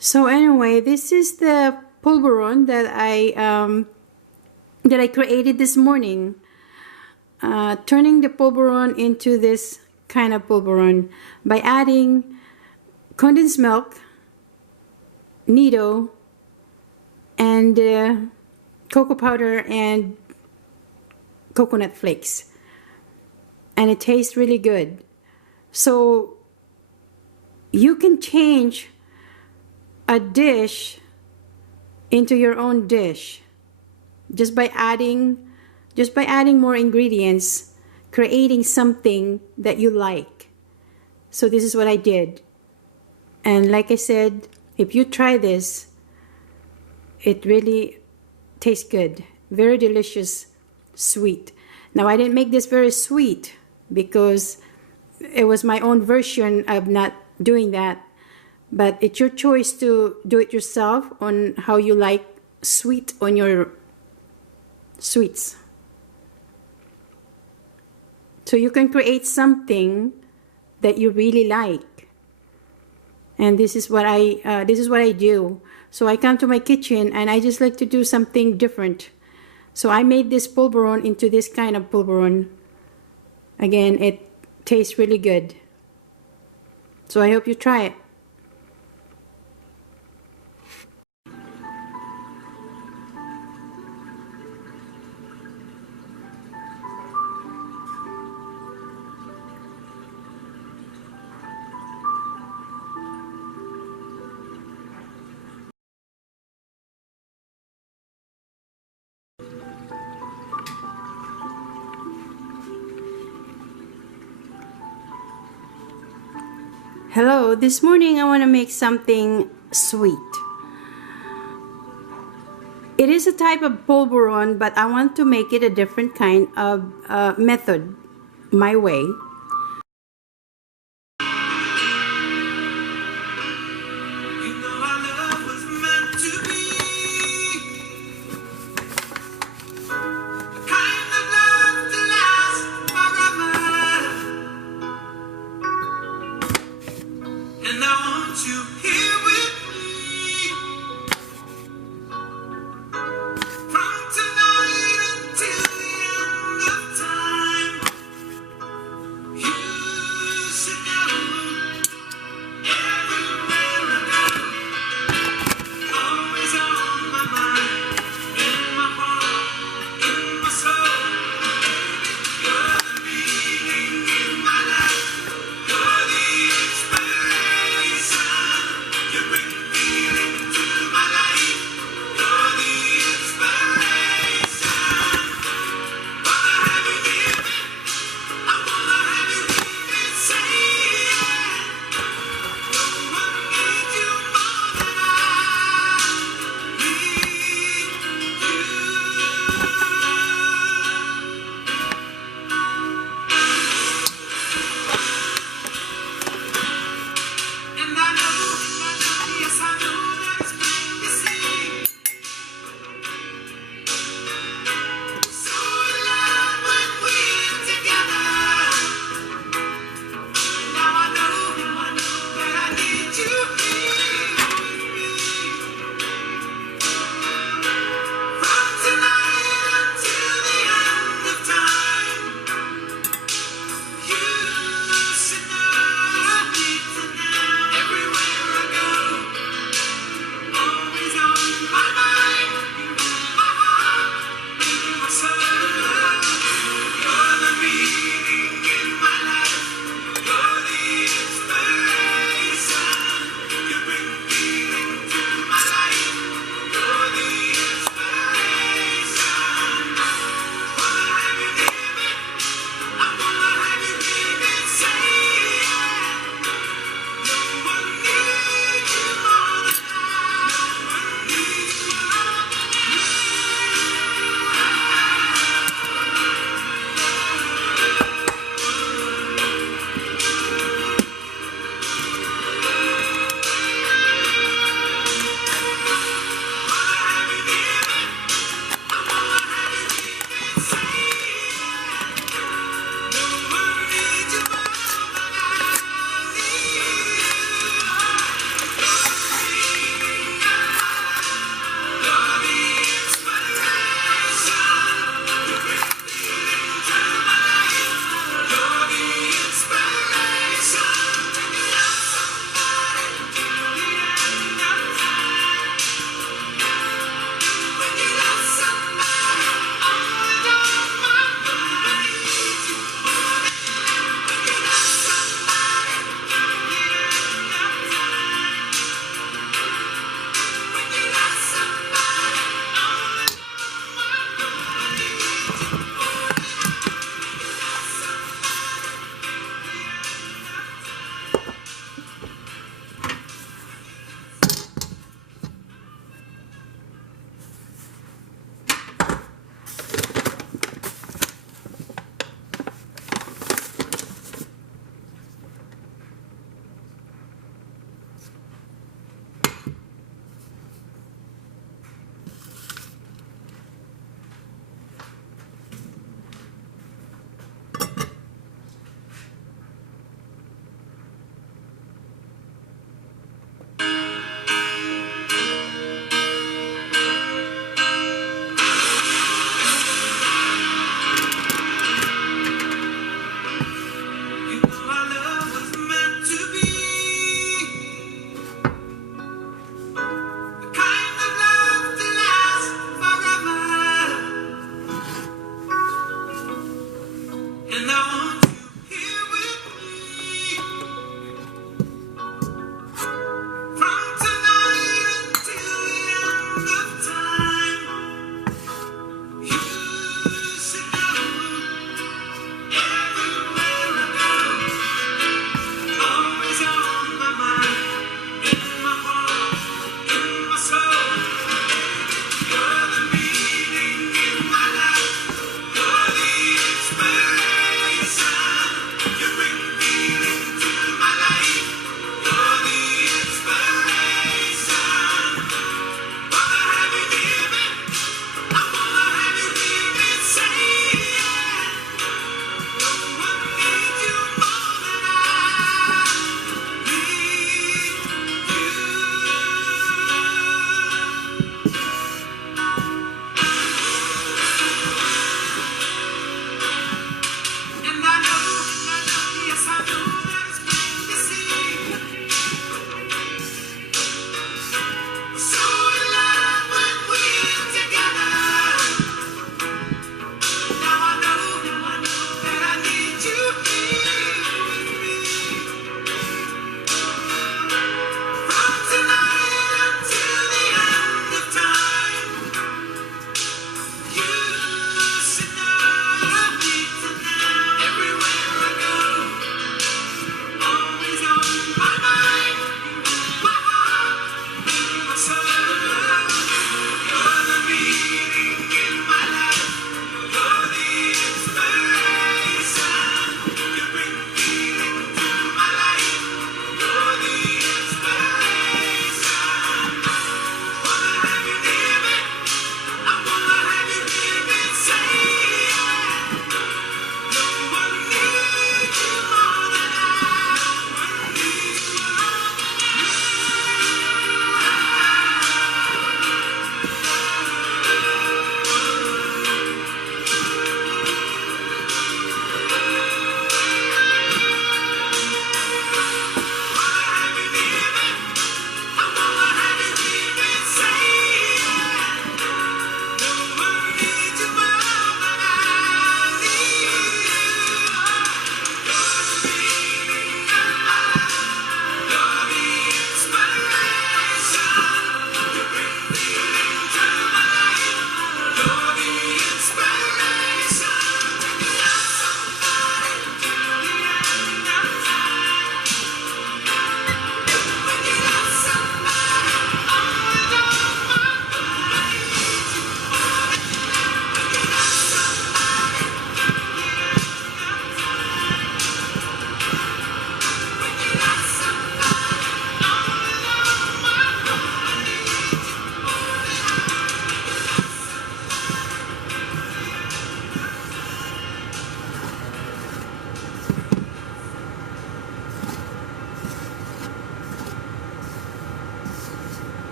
So anyway, this is the Polvoron that I created this morning. Turning the Polvoron into this kind of Polvoron by adding condensed milk, Nido, and cocoa powder and coconut flakes, and it tastes really good. So you can change a dish into your own dish just by adding more ingredients, creating something that you like. So this is what I did, and like I said, if you try this, it really tastes good. Very delicious, sweet. Now I didn't make this very sweet because it was my own version of not doing that, but it's your choice to do it yourself on how you like sweet on your sweets. So you can create something that you really like, and this is what I do. So I come to my kitchen and I just like to do something different. So I made this Polvoron into this kind of Polvoron. Again, it tastes really good. So I hope you try it. Hello, this morning I want to make something sweet. It is a type of Polvoron, but I want to make it a different kind of method, my way.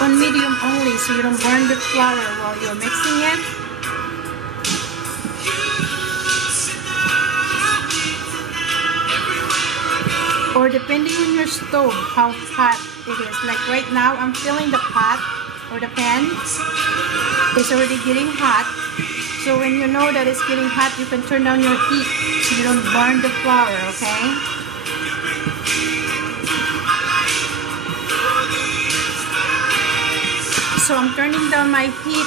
on medium only so you don't burn the flour while you're mixing it. Or depending on your stove, how hot it is. Like right now, I'm filling the pot or the pan. It's already getting hot. So when you know that it's getting hot, you can turn down your heat so you don't burn the flour, okay? So I'm turning down my heat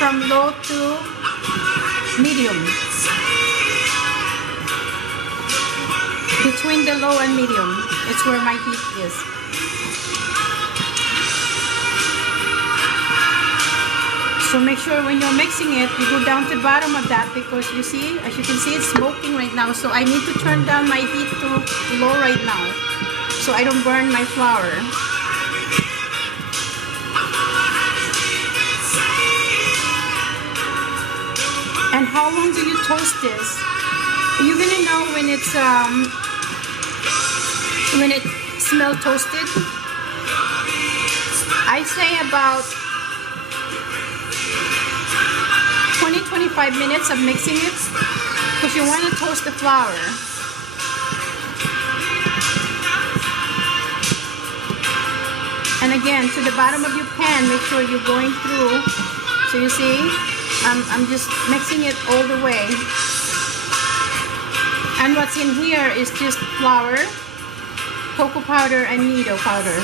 from low to medium. Between the low and medium, it's where my heat is. So make sure when you're mixing it, you go down to the bottom of that because you see, as you can see, it's smoking right now. So I need to turn down my heat to low right now so I don't burn my flour. And how long do you toast this? You're gonna know when it smells toasted. I say about 20-25 minutes of mixing it because you want to toast the flour. And again, to the bottom of your pan, make sure you're going through. So you see, I'm just mixing it all the way. And what's in here is just flour, cocoa powder, and nido powder.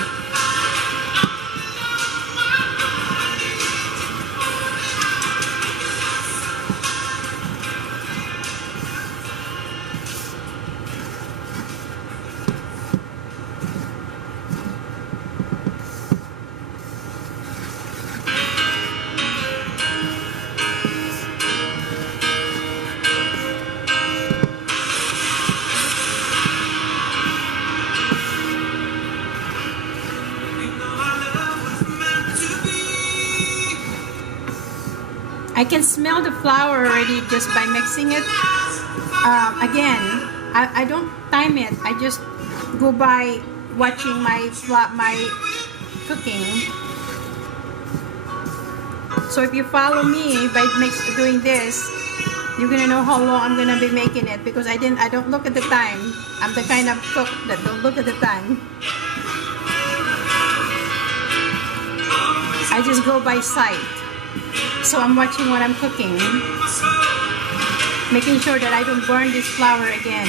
I can smell the flour already just by mixing it. Again, I don't time it. I just go by watching my cooking. So if you follow me by doing this, you're gonna know how long I'm gonna be making it because I don't look at the time. I'm the kind of cook that don't look at the time. I just go by sight. So I'm watching what I'm cooking, making sure that I don't burn this flour again.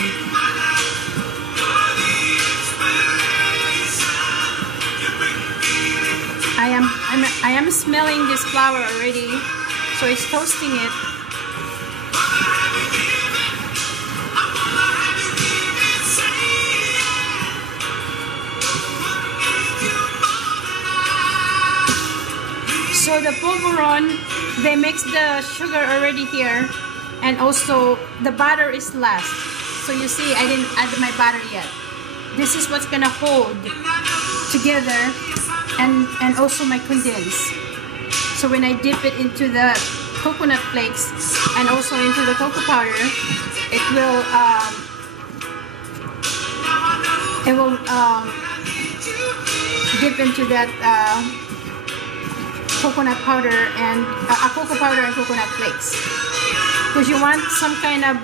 I am smelling this flour already, so it's toasting it. So the polvoron, they mix the sugar already here, and also the butter is last. So you see, I didn't add my butter yet. This is what's gonna hold together, and also my condensed. So when I dip it into the coconut flakes and also into the cocoa powder, it will dip into that coconut powder and cocoa powder and coconut flakes. Because you want some kind of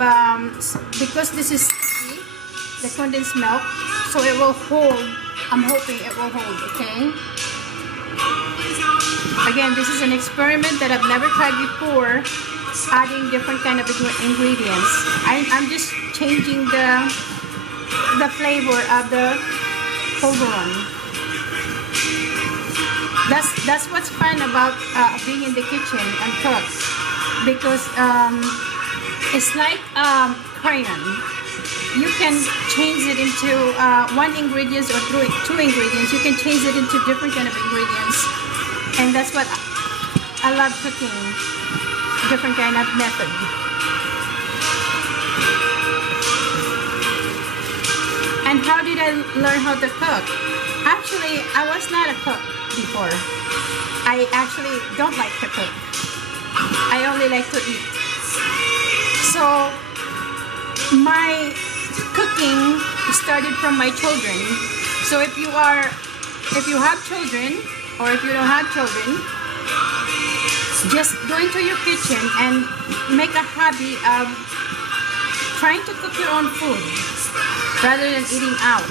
because this is sticky, the condensed milk, so it will hold. I'm hoping it will hold. Okay. Again, this is an experiment that I've never tried before, adding different kind of ingredients. I'm just changing the flavor of the polvoron. That's what's fun about being in the kitchen and cook, because it's like crayon. You can change it into one ingredient or two ingredients. You can change it into different kind of ingredients, and that's what I love cooking. Different kind of method. And how did I learn how to cook? Actually, I was not a cook before. I actually don't like to cook. I only like to eat. So my cooking started from my children. So if you have children, or if you don't have children, just go into your kitchen and make a hobby of trying to cook your own food rather than eating out.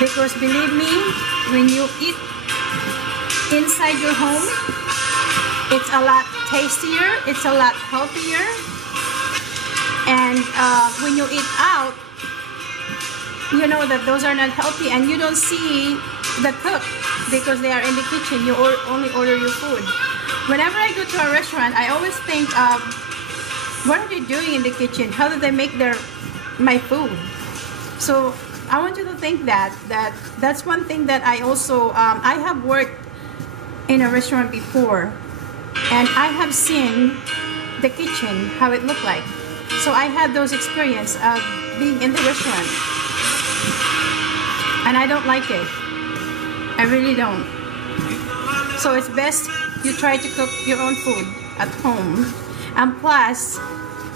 Because believe me, when you eat inside your home, it's a lot tastier, it's a lot healthier, and when you eat out, you know that those are not healthy, and you don't see the cook because they are in the kitchen. You only order your food. Whenever I go to a restaurant, I always think of what are they doing in the kitchen? How do they make my food? So I want you to think that's one thing that I also I have worked in a restaurant before, and I have seen the kitchen, how it looked like. So I had those experience of being in the restaurant, and I don't like it. I really don't. So it's best you try to cook your own food at home, and plus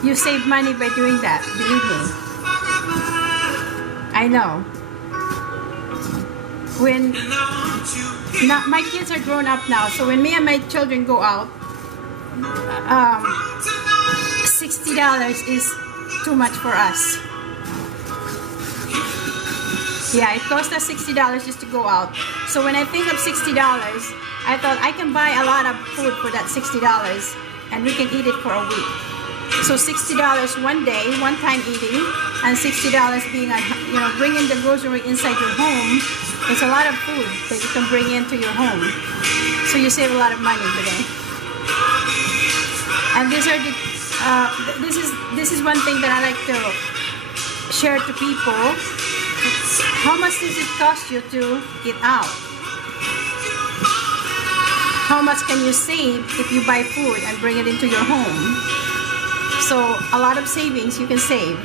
you save money by doing that, believe me. I know. When my kids are grown up now, so when me and my children go out, $60 is too much for us. Yeah, it cost us $60 just to go out. So when I think of $60, I thought I can buy a lot of food for that $60 and we can eat it for a week. So $60 one day, one time eating, and $60 being, bringing the grocery inside your home. It's a lot of food that you can bring into your home. So you save a lot of money today. And these are the, this is one thing that I like to share to people. How much does it cost you to eat out? How much can you save if you buy food and bring it into your home? So a lot of savings you can save.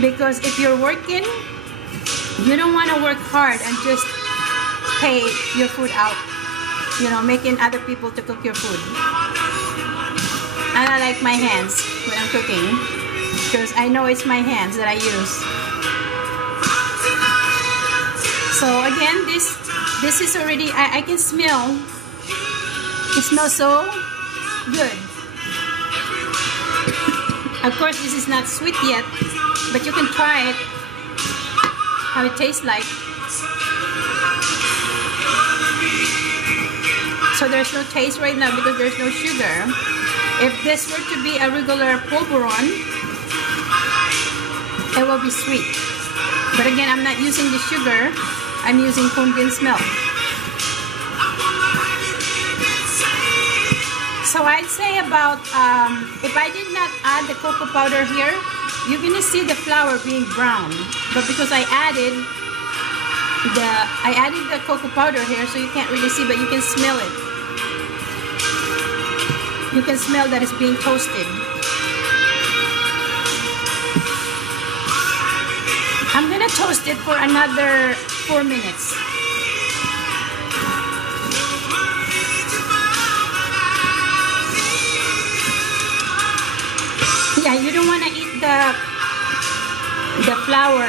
Because if you're working, you don't want to work hard and just pay your food out. Making other people to cook your food. And I like my hands when I'm cooking, because I know it's my hands that I use. So again, this is already, I can smell. It smells so good. Of course, this is not sweet yet, but you can try it, how it tastes like. So there's no taste right now because there's no sugar. If this were to be a regular Polvoron, it will be sweet. But again, I'm not using the sugar. I'm using condensed milk. So I'd say about, if I did not add the cocoa powder here, you're gonna see the flour being brown. But because I added the cocoa powder here, so you can't really see, but you can smell it. You can smell that it's being toasted. I'm gonna toast it for another 4 minutes. Yeah, you don't want to eat the flour,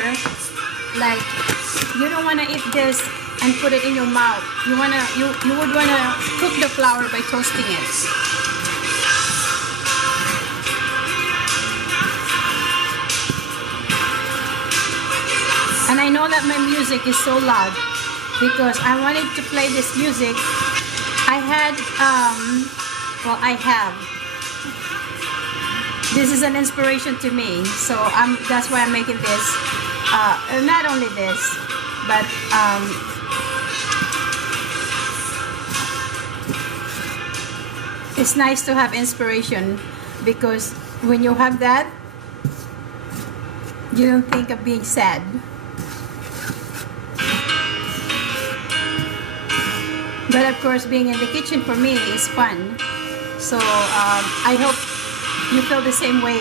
like you don't want to eat this and put it in your mouth. You would want to cook the flour by toasting it. And I know that my music is so loud because I wanted to play this music. I have. This is an inspiration to me, so that's why I'm making this. Not only this, but it's nice to have inspiration, because when you have that, you don't think of being sad. But of course, being in the kitchen for me is fun. So I hope you feel the same way.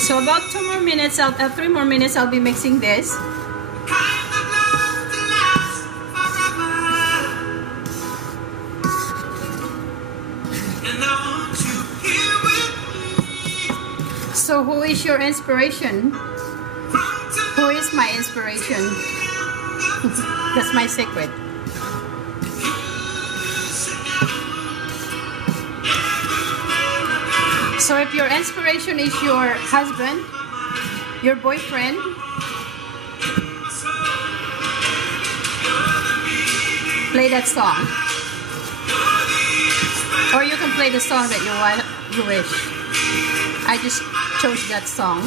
So about 3 more minutes, I'll be mixing this. So who is your inspiration? Who is my inspiration? That's my secret. So if your inspiration is your husband, your boyfriend, play that song. Or you can play the song that you wish. I just chose that song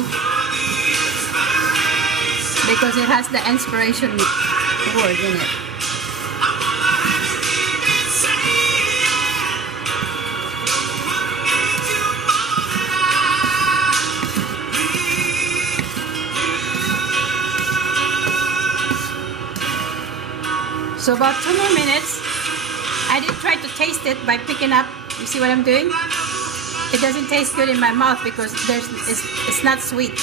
because it has the inspiration word in it. So about 2 more minutes. I did try to taste it by picking up. You see what I'm doing? It doesn't taste good in my mouth because it's not sweet.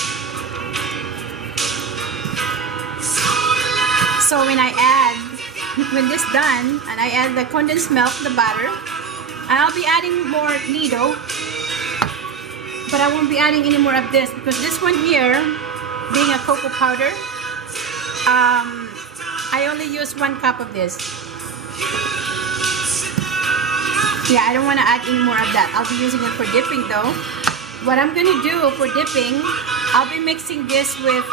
So when this done, and I add the condensed milk, the butter, and I'll be adding more Nido, but I won't be adding any more of this because this one here, being a cocoa powder, I only use 1 cup of this. Yeah, I don't want to add any more of that. I'll be using it for dipping though. What I'm going to do for dipping, I'll be mixing this with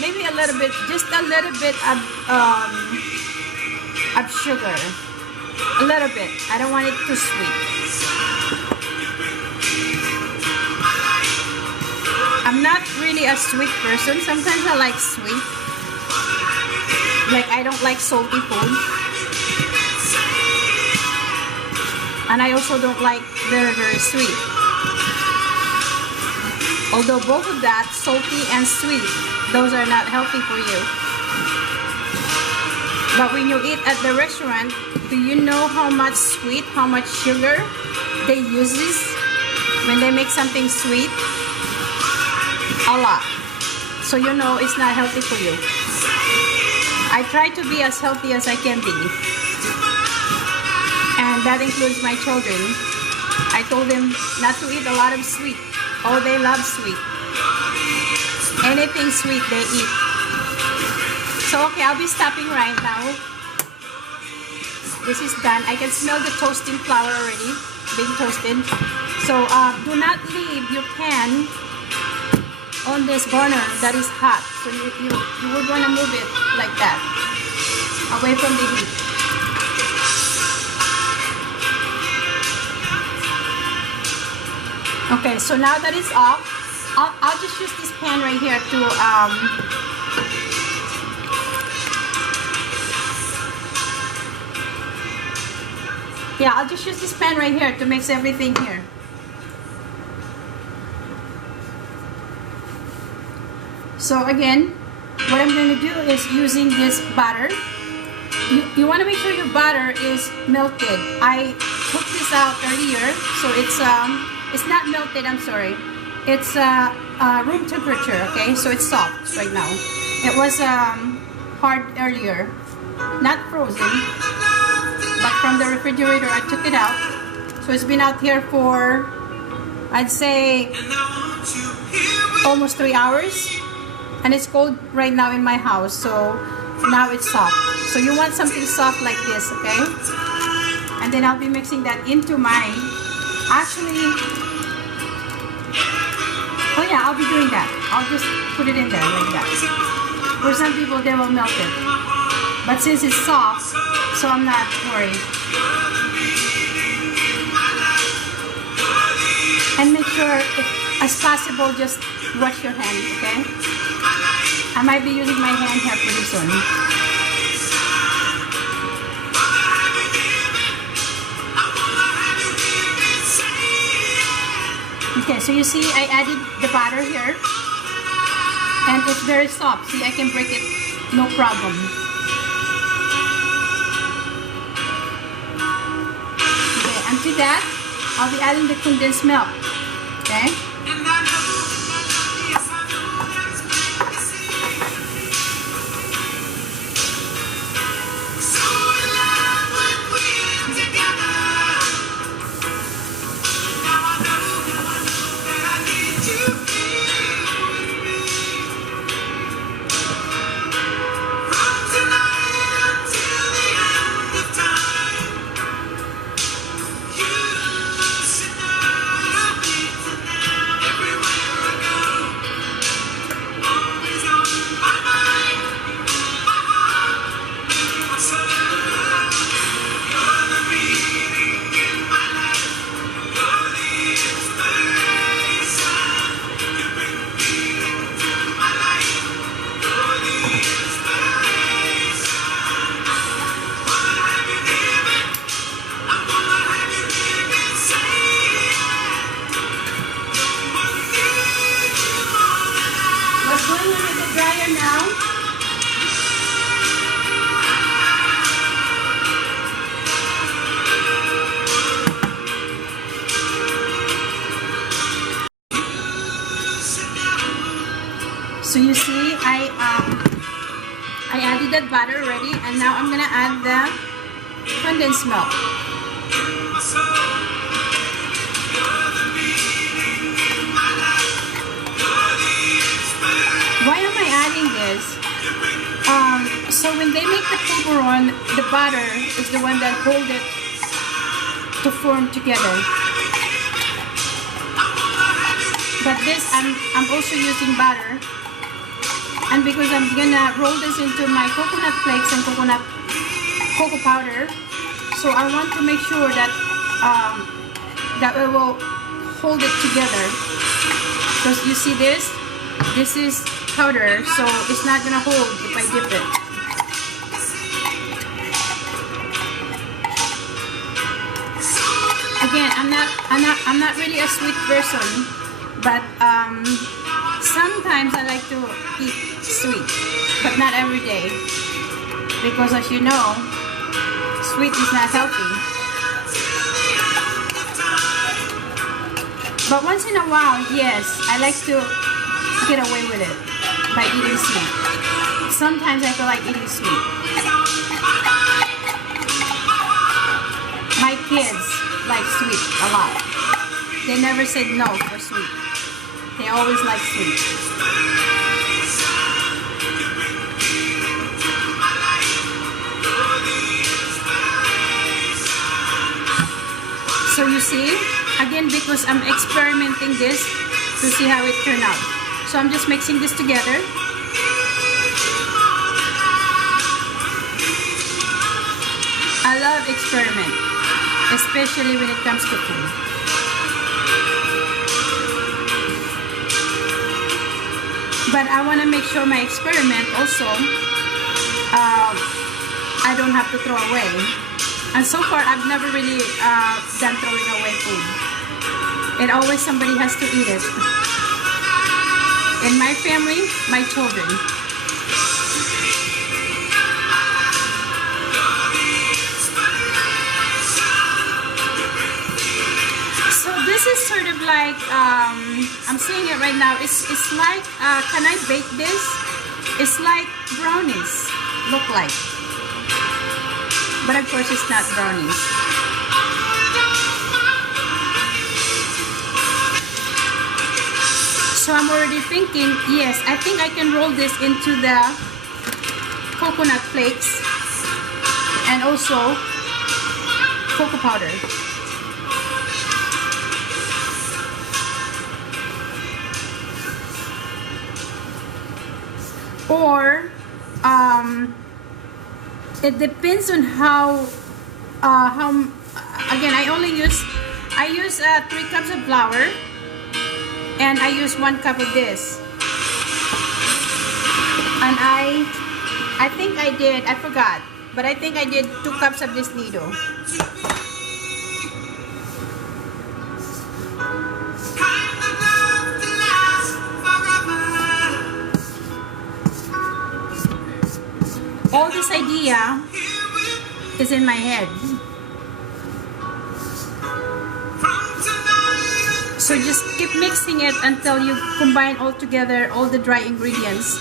maybe a little bit, just a little bit of sugar. A little bit. I don't want it too sweet. I'm not really a sweet person. Sometimes I like sweet. Like I don't like salty food. And I also don't like very, very sweet. Although both of that, salty and sweet, those are not healthy for you. But when you eat at the restaurant, do you know how much sweet, how much sugar they use when they make something sweet? A lot. So you know it's not healthy for you. I try to be as healthy as I can be. And that includes my children. I told them not to eat a lot of sweet. Oh, they love sweet. Anything sweet they eat. So okay, I'll be stopping right now. This is done. I can smell the toasting flour already being toasted. So do not leave your pan on this burner that is hot. So you would want to move it like that, away from the heat. Okay, so now that it's off, I'll just use this pan right here to yeah, I'll just use this pan right here to mix everything here. So again, what I'm going to do is using this butter. You want to make sure your butter is melted. I took this out earlier, so it's not melted, I'm sorry. It's room temperature, okay? So it's soft right now. It was hard earlier. Not frozen, but from the refrigerator I took it out. So it's been out here for, I'd say, almost 3 hours. And it's cold right now in my house, so now it's soft. So you want something soft like this, okay? And then I'll be mixing that into my, actually, oh yeah, I'll be doing that. I'll just put it in there like that. For some people, they will melt it. But since it's soft, so I'm not worried. And make sure, if as possible, just wash your hands, okay? I might be using my hand here pretty soon. Okay, so you see I added the butter here. And it's very soft. See, I can break it, no problem. Okay, and to that, I'll be adding the condensed milk. Okay? You So you see, I added that butter already, and now I'm gonna add the condensed milk. Why am I adding this? So when they make the polvoron, the butter is the one that hold it to form together. But this, I'm also using butter, and because I'm gonna roll this into my coconut flakes and cocoa powder, so I want to make sure that that it will hold it together. Because you see this is powder, so it's not gonna hold if I dip it. Again, I'm not really a sweet person, but sometimes I like to eat sweet, but not every day, because as you know, sweet is not healthy. But once in a while, yes, I like to get away with it by eating sweet. Sometimes I feel like eating sweet. My kids like sweet a lot. They never said no for sweet. They always like sweet. So you see, again, because I'm experimenting this to see how it turned out. So I'm just mixing this together. I love experiment, especially when it comes to food. But I want to make sure my experiment also, I don't have to throw away. And so far, I've never really done throwing away food. And always somebody has to eat it. In my family, my children. So this is sort of like, I'm seeing it right now. It's like, can I bake this? It's like brownies look like. But of course it's not brownies. So I'm already thinking, yes, I think I can roll this into the coconut flakes and also cocoa powder. Or it depends on how again, I use 3 cups of flour, and I use 1 cup of this, and I think I did, I forgot, but I think I did 2 cups of this needle. All this idea is in my head. So just keep mixing it until you combine all together all the dry ingredients.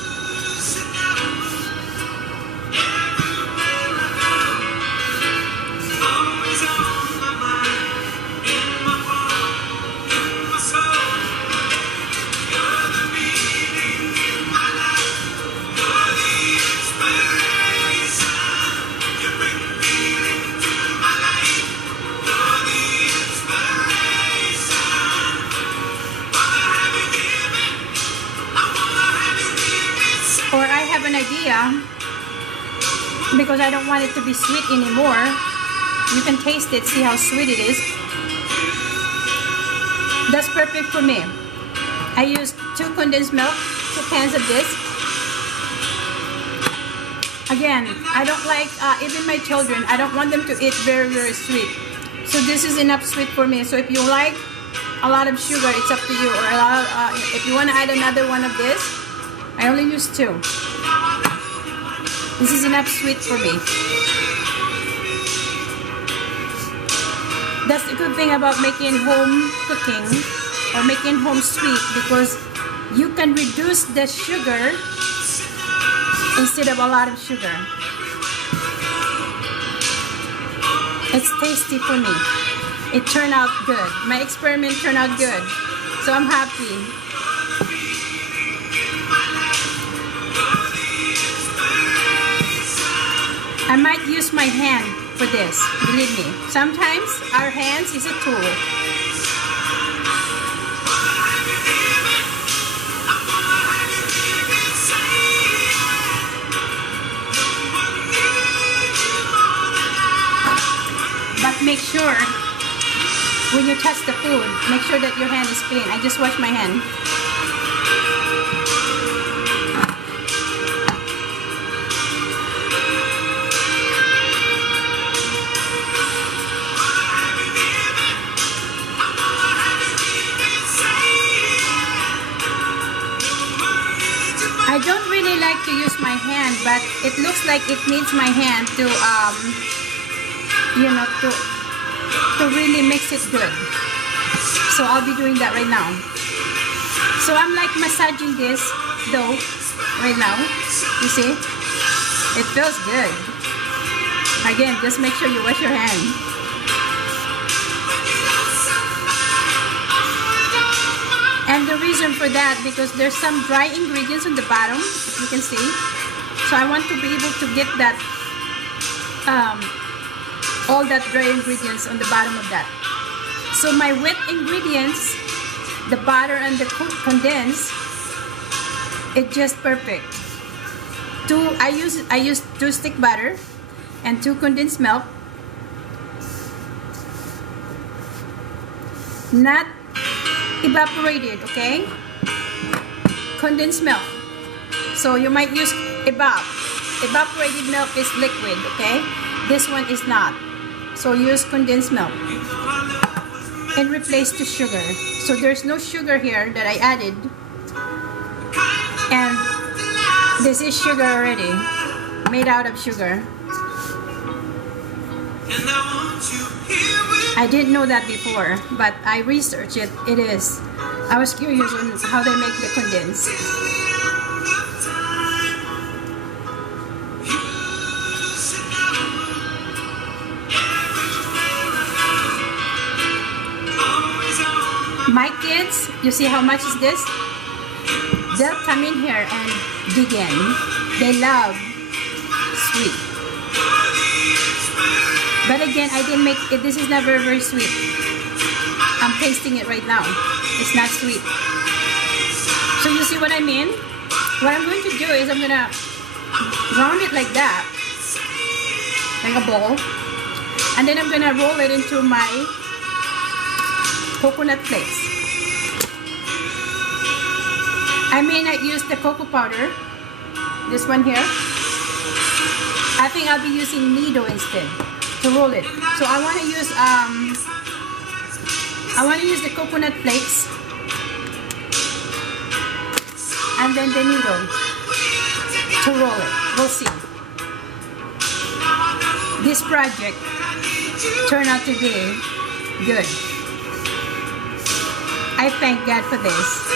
Because I don't want it to be sweet anymore. You can taste it, see how sweet it is. That's perfect for me. I used 2 condensed milk, 2 cans of this. Again, I don't like, even my children, I don't want them to eat very, very sweet. So this is enough sweet for me. So if you like a lot of sugar, it's up to you. Or a lot of, if you want to add another one of this, I only use 2. This is enough sweet for me. That's the good thing about making home cooking or making home sweet, because you can reduce the sugar instead of a lot of sugar. It's tasty for me. It turned out good. My experiment turned out good. So I'm happy. I might use my hand for this, believe me. Sometimes our hands is a tool. But make sure when you touch the food, make sure that your hand is clean. I just wash my hand. I don't really like to use my hand, but it looks like it needs my hand to, you know, to really mix it good. So I'll be doing that right now. So I'm like massaging this dough right now. You see? It feels good. Again, just make sure you wash your hand. And the reason for that, because there's some dry ingredients on the bottom, as you can see. So I want to be able to get that, all that dry ingredients on the bottom of that. So my wet ingredients, the butter and the condensed, it's just perfect. I use 2 stick butter and 2 condensed milk. Not evaporated, okay? Condensed milk. So you might use evaporated milk is liquid, okay? This one is not. So use condensed milk and replace the sugar. So there's no sugar here that I added, and this is sugar already, made out of sugar. I didn't know that before, but I researched it. It is. I was curious on how they make the condensed. My kids, you see how much is this? They'll come in here and dig in. They love sweet. But again, I didn't make it. This is not very, very sweet. I'm tasting it right now. It's not sweet. So you see what I mean? What I'm going to do is I'm going to round it like that. Like a ball. And then I'm going to roll it into my coconut flakes. I may not use the cocoa powder. This one here. I think I'll be using Nido instead to roll it. So I want to use the coconut flakes and then the Nido to roll it. We'll see. This project turned out to be good. I thank God for this.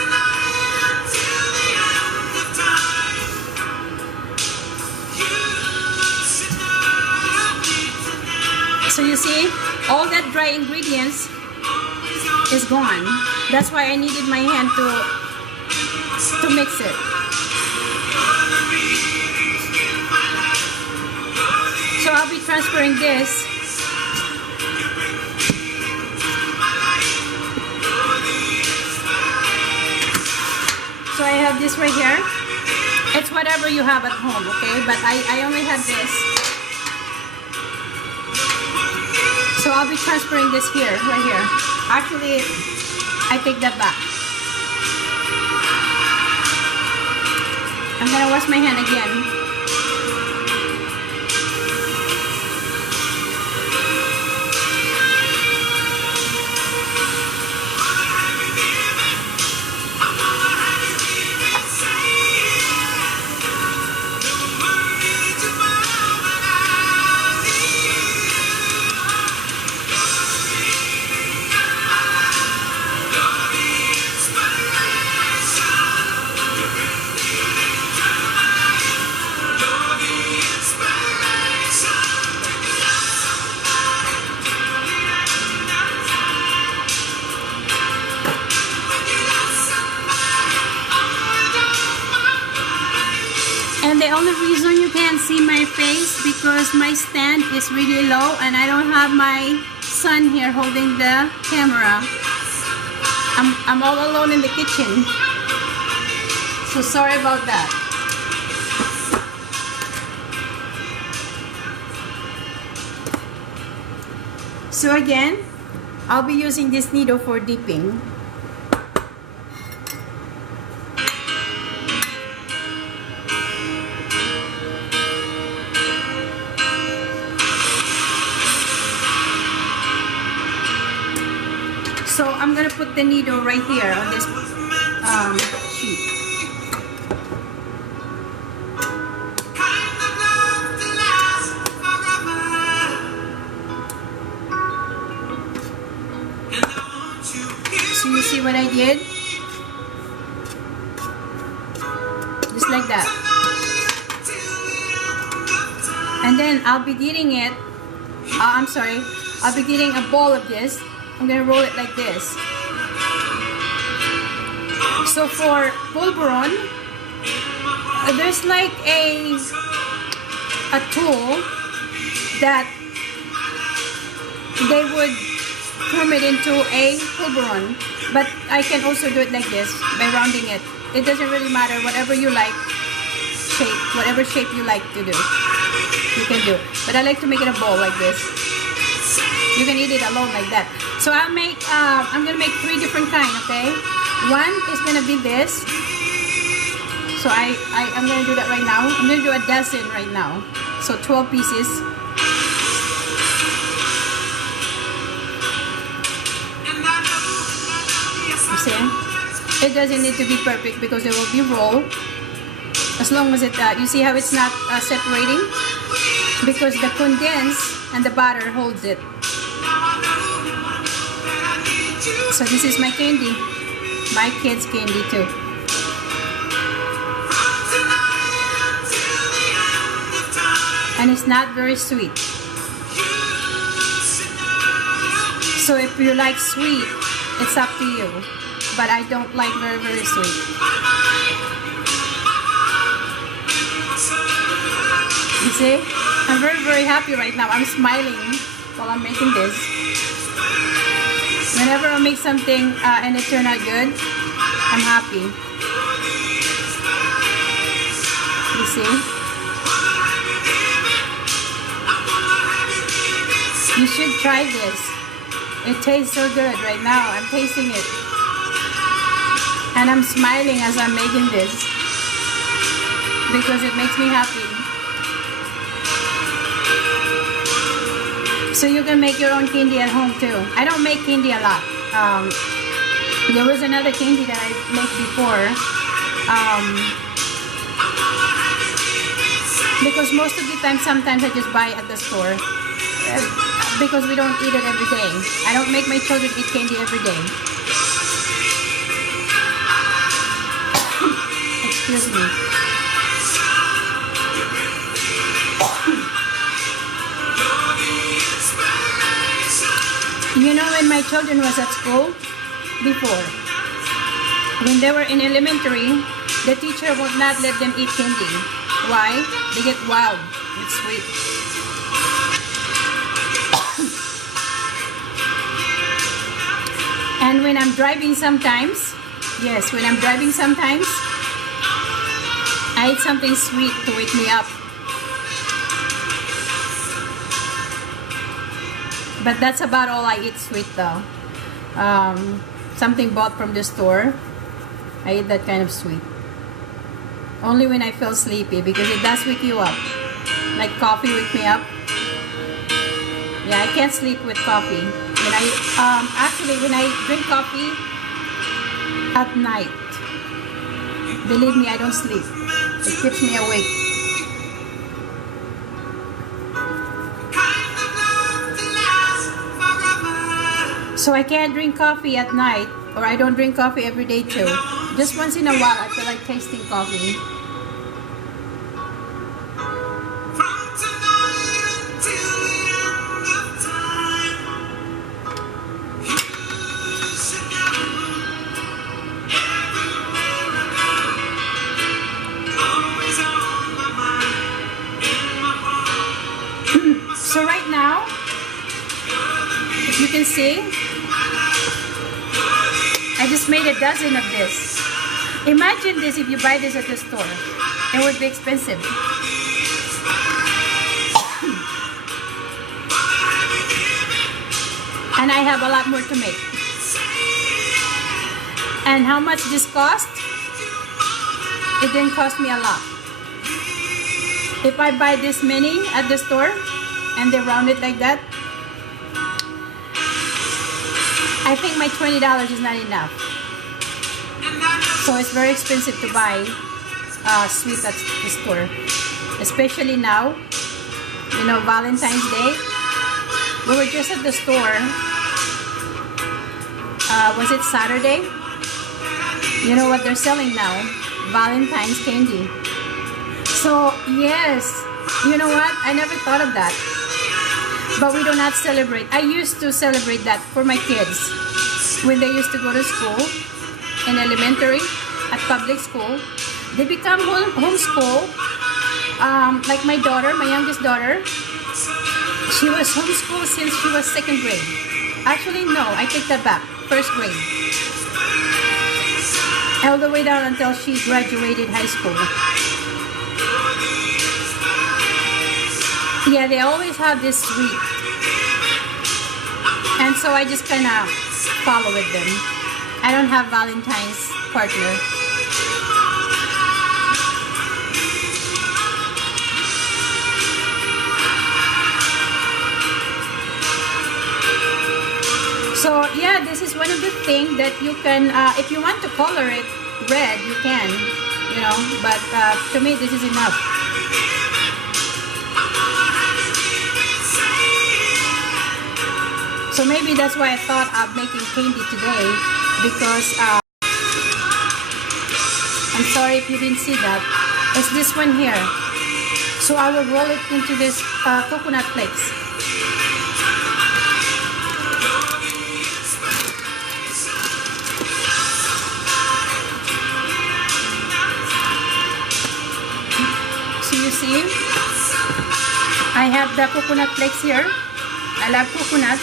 So you see, all that dry ingredients is gone. That's why I needed my hand to mix it. So I'll be transferring this. So I have this right here. It's whatever you have at home, okay? But I only have this. So I'll be transferring this here, right here. Actually, I take that back. I'm gonna wash my hand again. the only reason you can't see my face because my stand is really low and I don't have my son here holding the camera. I'm all alone in the kitchen. So sorry about that. So again, I'll be using this needle for dipping. So I'm gonna put the needle right here on this sheet. So you see what I did? Just like that. And then I'll be getting it. I'm sorry. I'll be getting a ball of this. I'm gonna roll it like this. So for Polvoron, there's like a tool that they would form it into a Polvoron, but I can also do it like this by rounding it. It doesn't really matter, whatever you like, shape, whatever shape you like to do, you can do. But I like to make it a ball like this. You can eat it alone like that. So I'm gonna make 3 different kinds, okay? One is gonna be this. So I'm gonna do that right now. I'm gonna do a dozen right now. So 12 pieces. You see? It doesn't need to be perfect because there will be roll. As long as it, you see how it's not separating? Because the condense and the butter holds it. So this is my candy. My kids' candy too. And it's not very sweet. So if you like sweet, it's up to you. But I don't like very, very sweet. You see? I'm very, very happy right now. I'm smiling while I'm making this. Whenever I make something and it turned out good, I'm happy. You see? You should try this. It tastes so good right now. I'm tasting it. And I'm smiling as I'm making this because it makes me happy. So you can make your own candy at home too. I don't make candy a lot. There was another candy that I made before. Because most of the time, sometimes I just buy at the store. Because we don't eat it every day. I don't make my children eat candy every day. Excuse me. You know, when my children was at school before, when they were in elementary, the teacher would not let them eat candy. Why? They get wild. It's sweet. And when I'm driving sometimes, yes, when I'm driving sometimes, I eat something sweet to wake me up. But that's about all I eat sweet though. Something bought from the store, I eat that kind of sweet. Only when I feel sleepy because it does wake you up. Like coffee wake me up. Yeah, I can't sleep with coffee. When I drink coffee at night, believe me, I don't sleep. It keeps me awake. So I can't drink coffee at night, or I don't drink coffee every day too. Just once in a while, I feel like tasting coffee. you can see, I just made a dozen of this. Imagine this if you buy this at the store. It would be expensive. And I have a lot more to make. And how much this cost? It didn't cost me a lot. If I buy this many at the store and they round it like that, I think my $20 is not enough. So it's very expensive to buy sweet at the store, especially now, you know, Valentine's Day. We were just at the store. Was it Saturday? You know what they're selling now? Valentine's candy. So yes, you know what? I never thought of that. But we do not celebrate. I used to celebrate that for my kids when they used to go to school in elementary, at public school. They become homeschool. Like my daughter, my youngest daughter, she was homeschooled since she was 2nd grade. Actually, no, I take that back. 1st grade. All the way down until she graduated high school. Yeah, they always have this sweet. And so I just kind of follow with them. I don't have Valentine's partner. So yeah, this is one of the things that you can, if you want to color it red, you can, you know, but to me this is enough. So maybe that's why I thought of making candy today, because I'm sorry if you didn't see that. It's this one here. So I will roll it into this coconut flakes. So you see, I have the coconut flakes here. I love coconut.